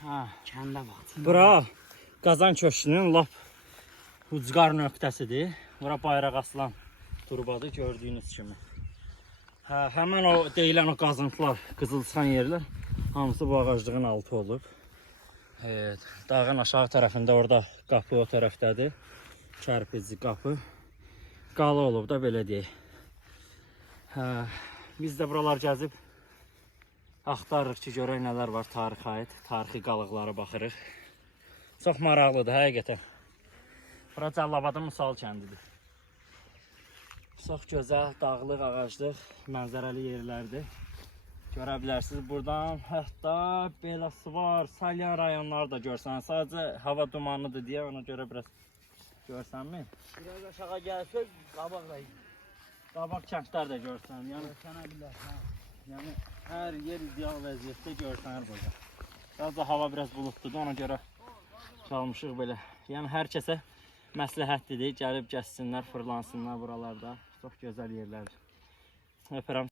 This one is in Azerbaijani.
Kəndə bax. Bura Qazan köşkünün lap ucqar nöqtəsidir. Bura bayraq asılan turbadır gördüyünüz kimi. Həmən o deyilən o qazıntılar, qızılçıxan yerlər hamısı bu ağaclığın altı olub. Dağın aşağı tərəfində orada qapı o tərəfdədir. Kərpici qapı. Qalı olub da belə deyək. Biz də buralar gəzib axtarırıq ki, görək nələr var tarixə aid. Tarixi qalıqlara baxırıq. Çox maraqlıdır həqiqətən. Bura Cəlilabadın Musal kəndidir. Çox gözəl, dağlıq, ağaclıq, mənzərəli yerlərdir. Görə bilərsiniz buradan hətta belası var, Salyan rayonları da görsən. Sadəcə hava dumanlıdır deyə ona görə biraz görsənmi? Biraz aşağı gəlsək qabaqdayıq. Qabaq kəndlər də görsən. Sənə bilər. Yəni hər yer ideal vəziyyətdə görsənir burada. Sadəcə hava biraz buludludur, ona görə çalmışıq belə. Yəni hər kəsə məsləhətlidir, gəlib gəzsinlər, fırlansınlar buralarda. Çox gözəl yerlərdir. Öpürəm.